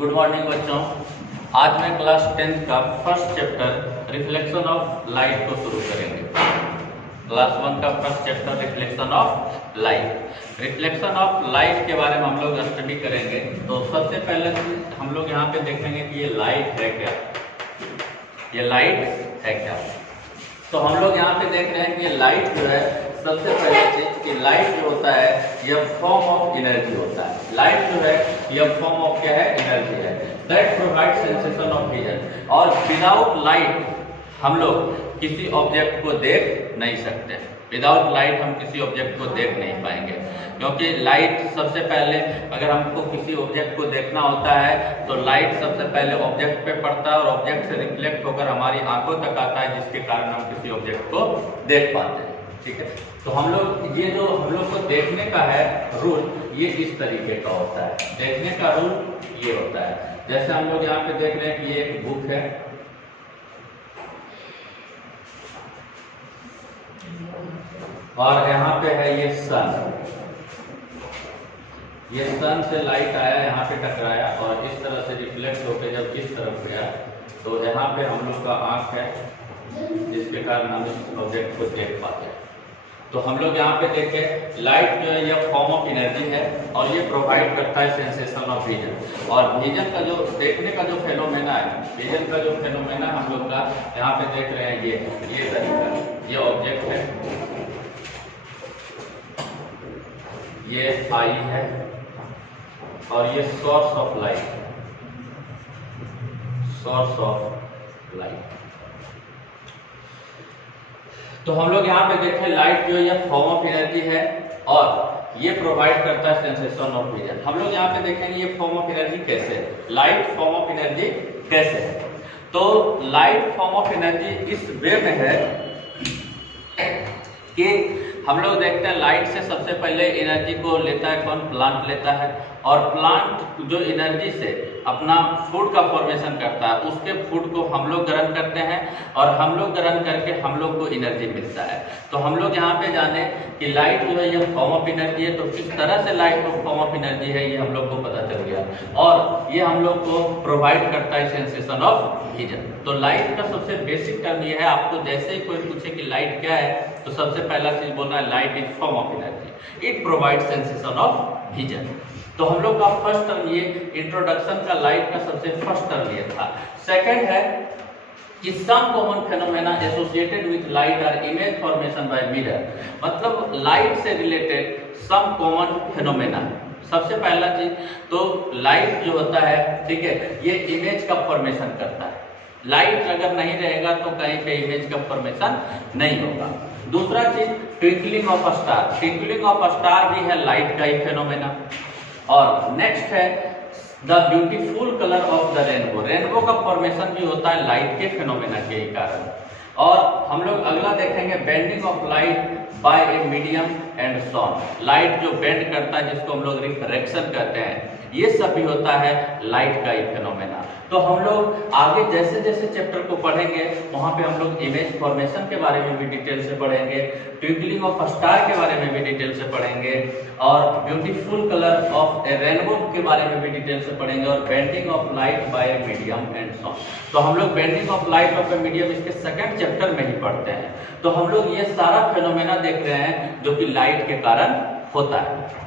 Good morning बच्चों। आज मैं क्लास 10th का first chapter reflection of light को शुरू करेंगे। क्लास 1 का first chapter reflection of light. Reflection of light के बारे में हम लोग स्टडी करेंगे। तो सबसे पहले हम लोग यहाँ पे देखेंगे कि ये लाइट है क्या, ये लाइट है क्या। तो हम लोग यहाँ पे देख रहे हैं कि ये लाइट जो है, सबसे पहले चीज कि लाइट जो होता है यह फॉर्म ऑफ एनर्जी होता है। लाइट जो है यह फॉर्म ऑफ क्या है, एनर्जी है। That provide sensation of vision. और विदाउट लाइट हम लोग किसी ऑब्जेक्ट को देख नहीं सकते। विदाउट लाइट हम किसी ऑब्जेक्ट को देख नहीं पाएंगे, क्योंकि लाइट सबसे पहले अगर हमको किसी ऑब्जेक्ट को देखना होता है तो लाइट सबसे पहले ऑब्जेक्ट पे पड़ता है और ऑब्जेक्ट से रिफ्लेक्ट होकर हमारी आंखों तक आता है, जिसके कारण हम किसी ऑब्जेक्ट को देख पाते हैं। ठीक है, तो हम लोग ये जो हम लोग को देखने का है रूल, ये इस तरीके का होता है। देखने का रूल ये होता है, जैसे हम लोग यहाँ पे देख रहे हैं कि ये एक बुक है और यहाँ पे है ये सन। ये सन से लाइट आया, यहाँ पे टकराया और इस तरह से रिफ्लेक्ट होकर जब इस तरफ गया तो यहाँ पे हम लोग का आंख है, जिसके कारण हम इस ऑब्जेक्ट को देख पाते हैं। तो हम लोग यहाँ पे देखें, लाइट जो है यह फॉर्म ऑफ एनर्जी है और ये प्रोवाइड करता है सेंसेशन ऑफ विजन। और विजन का जो देखने का जो फेनोमेना है, विजन का जो फेनोमेना हम लोग का यहाँ पे देख रहे हैं, ये तरीका, ये ऑब्जेक्ट है, ये आई है और ये सोर्स ऑफ लाइट है, सोर्स ऑफ लाइट। तो हम लोग यहाँ पे देखें, लाइट जो है फॉर्म ऑफ एनर्जी है और ये प्रोवाइड करता है सेंसेशन ऑफ विजन। हम लोग यहाँ पे देखेंगे ये फॉर्म ऑफ एनर्जी कैसे है, लाइट फॉर्म ऑफ एनर्जी कैसे है। तो लाइट फॉर्म ऑफ एनर्जी इस वे में है कि हम लोग देखते हैं लाइट से सबसे पहले एनर्जी को लेता है कौन, प्लांट लेता है। और प्लांट जो एनर्जी से अपना फूड का फॉर्मेशन करता है, उसके फूड को हम लोग ग्रहण करते हैं और हम लोग ग्रहण करके हम लोग को एनर्जी मिलता है। तो हम लोग यहाँ पे जाने कि लाइट जो है ये फॉर्म ऑफ एनर्जी है, तो किस तरह से लाइट को फॉर्म ऑफ एनर्जी है ये हम लोग को पता चल गया और ये हम लोग को प्रोवाइड करता है सेंसेशन ऑफ विजन। तो लाइट का सबसे बेसिक टर्म ये है, आपको जैसे ही कोई पूछे कि लाइट क्या है तो सबसे पहला चीज बोलना है light is form of energy, it provide sensation of vision. तो हम लोग का फर्स्ट टर्म ये इंट्रोडक्शन का लाइट का सबसे फर्स्ट टर्म ये था। सेकंड है कि some common phenomena associated with light are image formation by mirror. मतलब लाइट से रिलेटेड सम कॉमन फेनोमेना। सबसे पहला चीज तो लाइट जो होता है, ठीक है, ये इमेज का फॉर्मेशन करता है। लाइट अगर नहीं रहेगा तो कहीं पे इमेज का फॉर्मेशन नहीं होगा। दूसरा चीज twinkling of a star. Twinkling of a star भी है लाइट का ही फेनोमेना। और नेक्स्ट है the beautiful colour of the rainbow. Rainbow का फॉर्मेशन भी होता है लाइट के फेनोमेना के ही कारण। और हम लोग अगला देखेंगे bending of light by a medium and so on. Light जो बेंड करता है, जिसको हम लोग रिफ्रैक्शन कहते हैं, ये सब भी होता है लाइट का ही फेनोमेना। तो हम लोग आगे जैसे जैसे चैप्टर को पढ़ेंगे वहां पे हम लोग इमेज फॉर्मेशन के बारे में भी डिटेल से पढ़ेंगे, ट्विंकलिंग ऑफ स्टार के बारे में भी डिटेल से पढ़ेंगे और beautiful colour of a rainbow के बारे में भी डिटेल से पढ़ेंगे और bending of light by medium and so on. तो हम लोग bending of light of a medium इसके सेकंड चैप्टर में ही पढ़ते हैं। तो हम लोग ये सारा फेनोमेना देख रहे हैं जो कि लाइट के कारण होता है।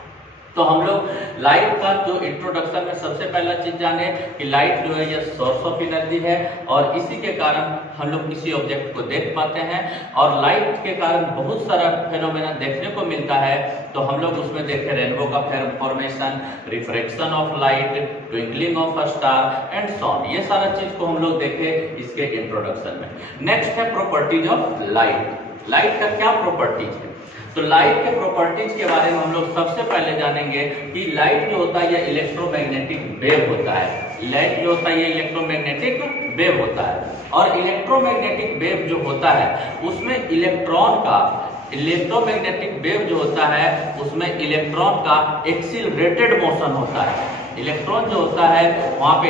तो हम लोग लाइट का जो इंट्रोडक्शन में सबसे पहला चीज जाने कि लाइट जो है ये सोर्स ऑफ एनर्जी है और इसी के कारण हम लोग किसी ऑब्जेक्ट को देख पाते हैं और लाइट के कारण बहुत सारा फेनोमेना देखने को मिलता है। तो हम लोग उसमें देखे रेनबो का formation, refraction of light, twinkling of a star and so on. ये सारा चीज को हम लोग देखे इसके इंट्रोडक्शन में। नेक्स्ट है प्रॉपर्टीज ऑफ लाइट। लाइट का क्या प्रॉपर्टीज है? तो लाइट के प्रॉपर्टीज के बारे में हम लोग सबसे पहले जानेंगे कि लाइट जो होता है ये इलेक्ट्रोमैग्नेटिक वेव होता है। लाइट जो होता है ये इलेक्ट्रोमैग्नेटिक वेव होता है और इलेक्ट्रोमैग्नेटिक वेव जो होता है उसमें इलेक्ट्रोमैग्नेटिक वेव जो होता है उसमें इलेक्ट्रॉन का एक्सीलरेटेड मोशन होता है। इलेक्ट्रॉन जो होता है वहां पे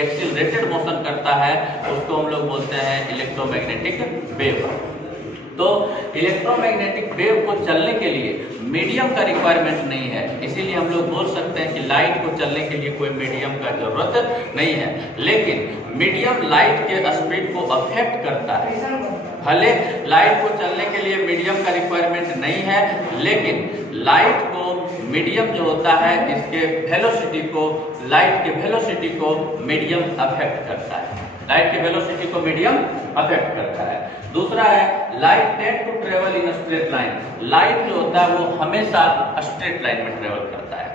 एक्सीलरेटेड मोशन करता है, उसको हम लोग बोलते हैं इलेक्ट्रोमैग्नेटिक वेव। तो इलेक्ट्रोमैग्नेटिक वेव को चलने के लिए मीडियम का रिक्वायरमेंट नहीं है, इसीलिए हम लोग बोल सकते हैं कि लाइट को चलने के लिए कोई मीडियम का जरूरत नहीं है। लेकिन मीडियम लाइट के स्पीड को अफेक्ट करता है। भले लाइट को चलने के लिए मीडियम का रिक्वायरमेंट नहीं है, लेकिन लाइट को मीडियम जो होता है इसके वेलोसिटी को, लाइट के वेलोसिटी को मीडियम अफेक्ट करता है। लाइट के वेलोसिटी को मीडियम अफेक्ट करता है। दूसरा है light tend to travel in straight line. Light जो होता है वो हमेशा स्ट्रेट लाइन में ट्रेवल करता है।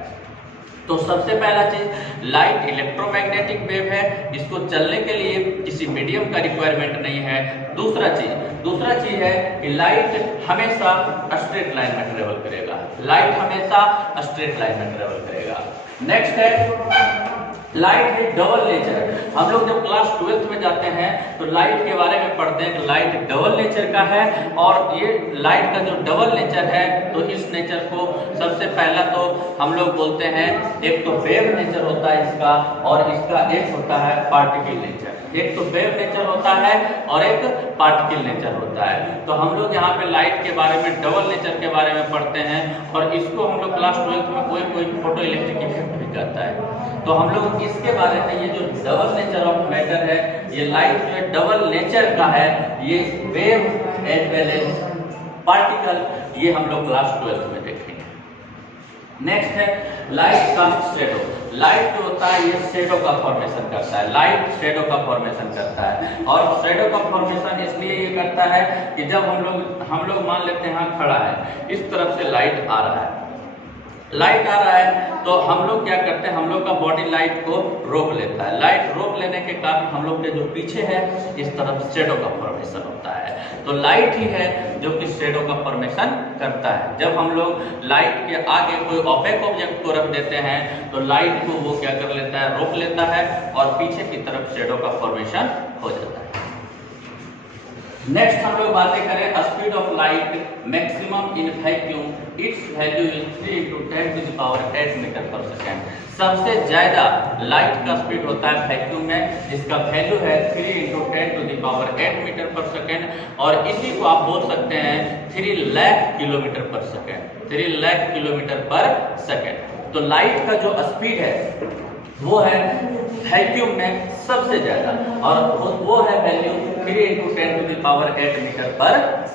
तो सबसे पहला चीज लाइट इलेक्ट्रोमैग्नेटिक वेव है, इसको चलने के लिए किसी मीडियम का रिक्वायरमेंट नहीं है। दूसरा चीज है कि लाइट हमेशा स्ट्रेट लाइन में ट्रेवल करेगा। लाइट हमेशा स्ट्रेट लाइन में ट्रेवल करेगा। नेक्स्ट है लाइट है डबल नेचर। हम लोग जब क्लास 12th में जाते हैं तो लाइट के बारे में पढ़ते हैं कि लाइट डबल नेचर का है, और ये लाइट का जो डबल नेचर है तो इस नेचर को सबसे पहला तो हम लोग बोलते हैं, एक तो वेव नेचर होता है इसका, और इसका एक होता है पार्टिकल नेचर। एक तो वेव नेचर होता है और एक पार्टिकल नेचर होता है। तो हम लोग यहाँ पे लाइट के बारे में डबल नेचर के बारे में पढ़ते हैं, और इसको हम लोग क्लास 12th में कोई फोटो इलेक्ट्रिक इफेक्ट भी करता है। तो हम लोग इसके बारे में, ये जो डबल नेचर ऑफ मैटर है, ये लाइट जो है डबल नेचर का है, ये wave as well as particle, ये हम लोग क्लास 12th में देखेंगे। नेक्स्ट है लाइट का शेडो। लाइट जो होता है ये शेडो का फॉर्मेशन करता है। लाइट शेडो का फॉर्मेशन करता है, और शेडो का फॉर्मेशन इसलिए ये करता है कि जब हम लोग मान लेते हैं यहाँ खड़ा है, इस तरफ से लाइट आ रहा है, तो हम लोग क्या करते हैं, हम लोग का बॉडी लाइट को रोक लेता है। लाइट रोक लेने के कारण हम लोग के जो पीछे है इस तरफ शेडो का फॉर्मेशन होता है। तो लाइट ही है जो कि शेडो का फॉर्मेशन करता है। जब हम लोग लाइट के आगे कोई ऑपेक ऑब्जेक्ट को रख देते हैं तो लाइट को वो क्या कर लेता है, रोक लेता है, और पीछे की तरफ शेडो का फॉर्मेशन हो जाता है। नेक्स्ट हम लोग बातें करें speed of light maximum in vacuum, it's value is 3 × 10⁸ metre per second. सबसे ज्यादा लाइट का स्पीड होता है वैक्यूम में, जिसका वैल्यू है 3 × 10⁸ मीटर पर सेकेंड, और इसी को आप बोल सकते हैं 3 लाख किलोमीटर पर सेकेंड। 3 लाख किलोमीटर पर सेकेंड। तो लाइट का जो स्पीड है वो है वैक्यूम में सबसे ज्यादा, और वो है वैल्यू 3 × 10⁸ मीटर पर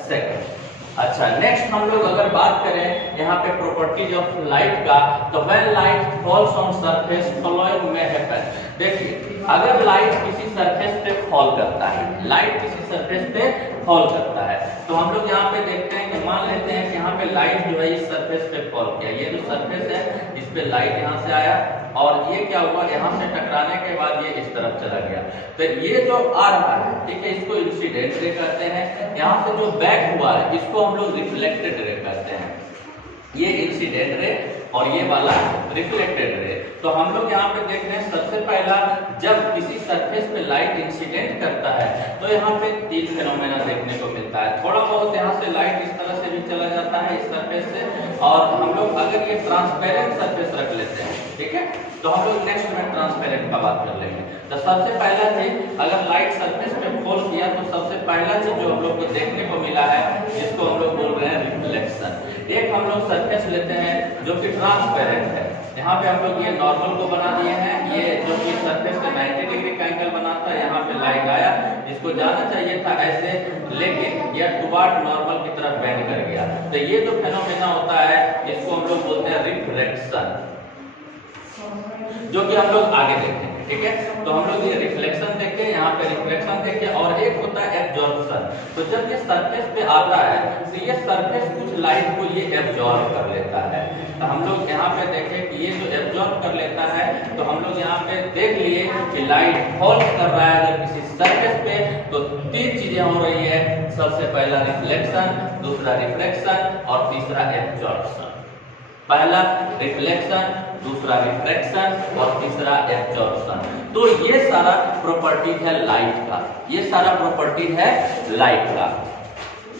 सेकेंड। अच्छा, नेक्स्ट हम लोग अगर बात करें यहाँ पे प्रॉपर्टीज ऑफ लाइट का, तो when light falls on surface following में हैपन। देखिए, अगर लाइट किसी सरफेस पे फॉल करता है, लाइट किसी सरफेस पे फॉल करता है, तो हम लोग यहाँ पे देखते हैं कि मान लेते हैं कि यहाँ पे लाइट जो है इस सरफेस पे फॉल किया। ये जो सरफेस है इस पे लाइट यहाँ से आया, और ये क्या हुआ, यहाँ से टकराने के बाद ये इस तरफ चला गया। तो ये जो आ रहा है, ठीक है, इसको इंसिडेंट रे कहते हैं। यहाँ से जो बैक हुआ है इसको हम लोग रिफ्लेक्टेड रे कहते हैं। ये इंसिडेंट रे और ये वाला रिफ्लेक्टेड रे। तो हम लोग यहाँ पे देख रहे हैं, सबसे पहला जब किसी सरफेस पे लाइट इंसिडेंट करता है तो यहाँ पे 3 फेनोमेना देखने को मिलता है। थोड़ा बहुत यहाँ से लाइट इस तरह से भी चला जाता है इस सरफेस से, और हम लोग अगर ये ट्रांसपेरेंट सरफेस रख लेते हैं, ठीक है, तो हम लोग नेक्स्ट में ट्रांसपेरेंट का बात कर लेंगे। तो सबसे पहला चीज, अगर लाइट सरफेस पे फॉल किया तो सबसे पहला चीज जो हम लोग को देखने को मिला है, जिसको हम लोग बोल रहे हैं रिफ्लेक्शन। एक हम लोग सरफेस लेते हैं जो कि ट्रांसपेरेंट है। यहाँ पे हम लोग ये नॉर्मल को बना दिए हैं, ये जो कि सरफेस पे 90 डिग्री का एंगल बनाता है। यहाँ पे लाइट आया, इसको जाना चाहिए था ऐसे, लेकिन ये टुवार्ड नॉर्मल की तरफ बेंड कर गया। तो ये जो फेनोमेना होता है इसको हम लोग बोलते हैं रिफ्रैक्शन, जो कि हम लोग आगे देखेंगे, ठीक है। तो हम लोग ये रिफ्लेक्शन देखे, यहाँ पे रिफ्लेक्शन देखे, और एक होता है एब्जॉर्प्शन। तो जब ये सरफेस पे आता है तो ये सरफेस कुछ लाइट को ये एब्जॉर्ब कर लेता है। तो हम लोग यहाँ पे देखें कि ये जो एब्जॉर्ब कर लेता है, तो हम लोग यहाँ पे देख लिए कि लाइट फॉल कर रहा है अगर किसी सरफेस पे, तो 3 चीजें हो रही है। सबसे पहला रिफ्लेक्शन, दूसरा रिफ्रैक्शन, और तीसरा एब्जॉर्प्शन। पहला रिफ्लेक्शन, दूसरा रिफ्रैक्शन, और तीसरा एब्जॉर्प्शन। तो ये सारा प्रॉपर्टी है लाइट का, ये सारा प्रॉपर्टी है लाइट का।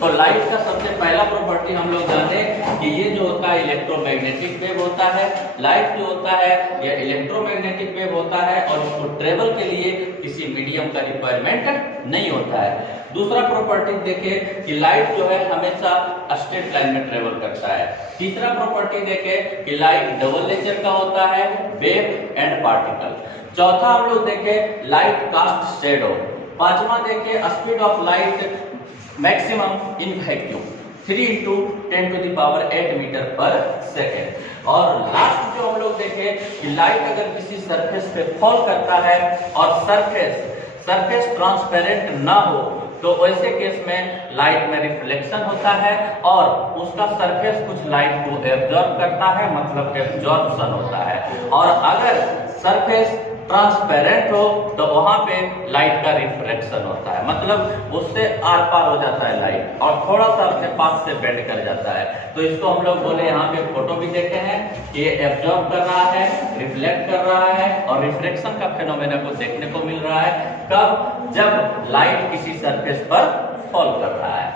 तो लाइट का सबसे पहला प्रॉपर्टी हम लोग जाने कि ये जो होता है इलेक्ट्रोमैग्नेटिक वेव होता है। लाइट जो होता है ये इलेक्ट्रोमैग्नेटिक वेव होता है और उसको ट्रेवल के लिए किसी मीडियम का रिक्वायरमेंट नहीं होता है। दूसरा प्रॉपर्टी देखिए कि लाइट जो है हमेशा स्ट्रेट लाइन में ट्रेवल करता है। तीसरा प्रॉपर्टी देखें कि लाइट डबल नेचर का होता है, वेव एंड पार्टिकल। चौथा हम लोग देखें लाइट कास्ट शेडो। पांचवा देखें speed of light maximum in vacuum 3 × 10⁸ metre per second. और लास्ट जो हम लोग देखें कि लाइट अगर किसी सरफेस पे फॉल करता है और सरफेस ट्रांसपेरेंट ना हो तो वैसे केस में लाइट में रिफ्लेक्शन होता है और उसका सरफेस कुछ लाइट को एब्जॉर्ब करता है, मतलब एब्जॉर्प्शन होता है। और अगर सरफेस ट्रांसपेरेंट हो तो वहां पे लाइट का रिफ्रैक्शन होता है, मतलब उससे आर पार हो जाता है लाइट और थोड़ा सा अपने पास से बेंड कर जाता है। तो इसको हम लोग बोले, यहाँ पे फोटो भी देखे हैं कि ये एब्जॉर्ब कर रहा है, रिफ्लेक्ट कर रहा है और रिफ्रैक्शन का फेनोमेना को देखने को मिल रहा है। कब? जब लाइट किसी सरफेस पर फॉल कर रहा है।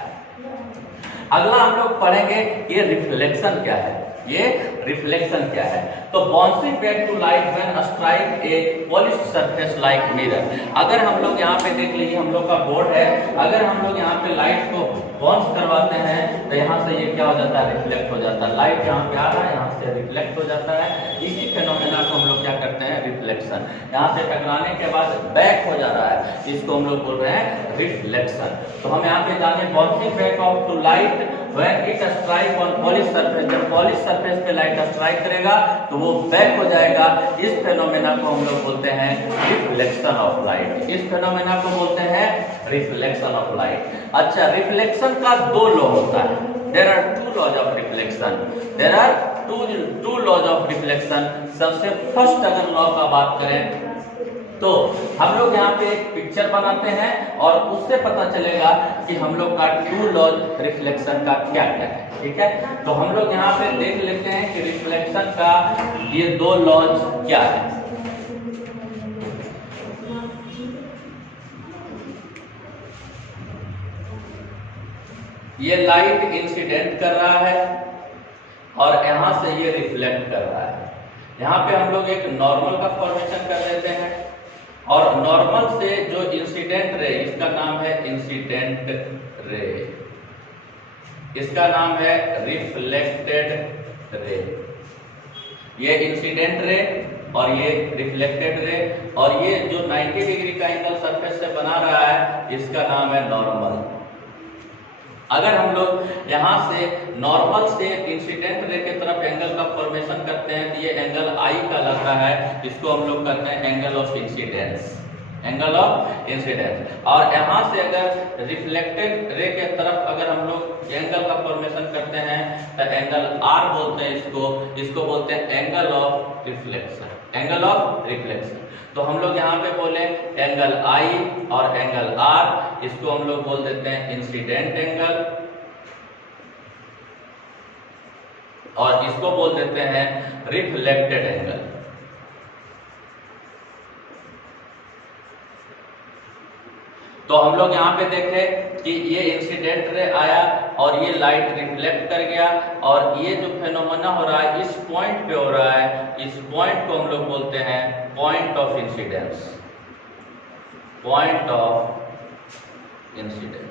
अगला हम लोग पढ़ेंगे ये रिफ्लेक्शन क्या है। ये रिफ्लेक्शन क्या है? तो bouncing back to light when strike a polished surface like mirror. अगर हम लोग यहाँ पे देख लीजिए, हम लोग का बोर्ड है, अगर हम लोग यहाँ पे लाइट को बाउंस करवाते हैं तो यहाँ से ये क्या हो जाता है? रिफ्लेक्ट हो जाता है। लाइट यहाँ पे आ रहा है, यहाँ से रिफ्लेक्ट हो जाता है। इसी फेनोमेना को हम लोग क्या करते हैं? रिफ्लेक्शन। यहाँ से टकराने के बाद बैक हो जा रहा है, इसको हम लोग बोल रहे हैं रिफ्लेक्शन। तो हम यहाँ पे जाने bouncing back of to light when it strike on polish surface. जब पॉलिश सरफेस पे लाइट स्ट्राइक करेगा तो वो बैक हो जाएगा। इस फेनोमेना को हम लोग बोलते हैं रिफ्लेक्शन ऑफ लाइट। इस फेनोमेना को बोलते हैं रिफ्लेक्शन ऑफ लाइट। अच्छा, रिफ्लेक्शन का दो लॉ होता है। There are two laws of reflection. There are two laws of reflection. सबसे फर्स्ट अगर लॉ का बात करें तो हम लोग यहाँ पे एक पिक्चर बनाते हैं और उससे पता चलेगा कि हम लोग का टू लॉज रिफ्लेक्शन का क्या क्या है। ठीक है, तो हम लोग यहाँ पे देख लेते हैं कि रिफ्लेक्शन का ये दो लॉज क्या है। ये लाइट इंसिडेंट कर रहा है और यहाँ से ये रिफ्लेक्ट कर रहा है। यहाँ पे हम लोग एक नॉर्मल का फॉर्मेशन कर लेते हैं और नॉर्मल से जो इंसिडेंट रे, इसका नाम है इंसिडेंट रे, इसका नाम है रिफ्लेक्टेड रे। ये इंसिडेंट रे और ये रिफ्लेक्टेड रे, और ये जो 90 डिग्री का एंगल सरफेस से बना रहा है इसका नाम है नॉर्मल। अगर हम लोग यहाँ से नॉर्मल से इंसिडेंट रे की तरफ एंगल का फॉर्मेशन करते हैं तो ये एंगल आई का लग रहा है, इसको हम लोग करते हैं angle of incidence, angle of incidence. और यहाँ से अगर रिफ्लेक्टेड रे के तरफ अगर हम लोग एंगल का फॉर्मेशन करते हैं तो एंगल आर बोलते हैं इसको बोलते हैं angle of reflection, angle of reflection. तो हम लोग यहाँ पे बोले एंगल आई और एंगल आर, इसको हम लोग बोल देते हैं इंसिडेंट एंगल और इसको बोल देते हैं रिफ्लेक्टेड एंगल। तो हम लोग यहाँ पे देखे कि ये इंसिडेंट रे आया और ये लाइट रिफ्लेक्ट कर गया और ये जो फेनोमेना हो रहा है इस पॉइंट पे हो रहा है। इस पॉइंट को हम लोग बोलते हैं point of incidence, point of incidence.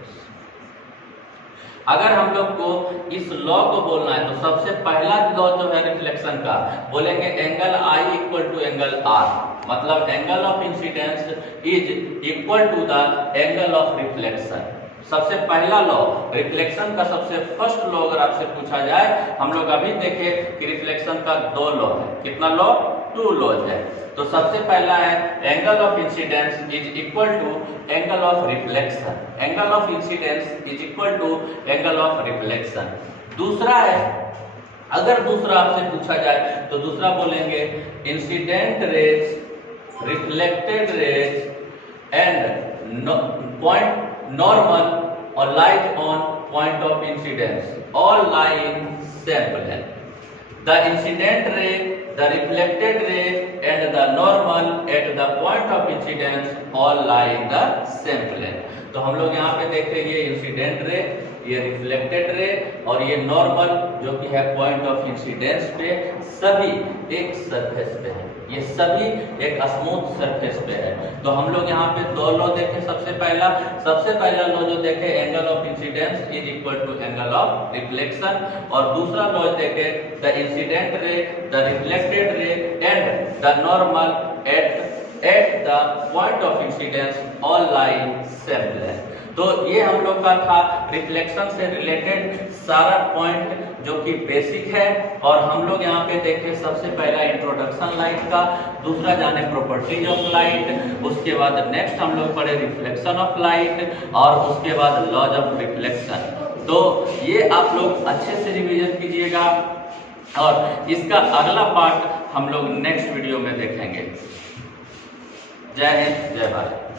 अगर हम लोग को इस लॉ को बोलना है तो सबसे पहला लॉ जो है रिफ्लेक्शन का बोलेंगे angle i equal to angle r, मतलब angle of incidence is equal to the angle of reflection. सबसे पहला लॉ रिफ्लेक्शन का सबसे फर्स्ट लॉ अगर आपसे पूछा जाए, हम लोग अभी देखे कि रिफ्लेक्शन का दो लॉ है। कितना लॉ? टू लॉज है। तो सबसे पहला है angle of incidence is equal to angle of reflection, angle of incidence is equal to angle of reflection. दूसरा है, अगर दूसरा आपसे पूछा जाए तो दूसरा बोलेंगे incident rays, reflected rays and point normal और light on point of incidence all lie in same plane. The incident ray, the reflected ray and the normal at the point of incidence all lie in the same plane। तो हम लोग यहाँ पे देखते हैं ये incident ray ये reflected ray और ये नॉर्मल जो कि है पॉइंट ऑफ इंसिडेंस पे, सभी एक सरफेस पे है, ये सभी एक स्मूथ सरफेस पे है। तो हम लोग यहाँ पे दो लॉ देखें। सबसे पहला लॉ जो देखे, angle of incidence is equal to angle of reflection, और दूसरा लॉ देखे the incident ray, the reflected ray and the normal at the point of incidence all lie same है। तो ये हम लोग का था रिफ्लेक्शन से रिलेटेड सारा पॉइंट जो कि बेसिक है। और हम लोग यहाँ पे देखें सबसे पहला इंट्रोडक्शन लाइट का, दूसरा जाने प्रॉपर्टीज ऑफ लाइट, उसके बाद नेक्स्ट हम लोग पढ़े रिफ्लेक्शन ऑफ लाइट, और उसके बाद लॉज ऑफ रिफ्लेक्शन। तो ये आप लोग अच्छे से रिवीजन कीजिएगा, और इसका अगला पार्ट हम लोग नेक्स्ट वीडियो में देखेंगे। जय हिंद, जय भारत।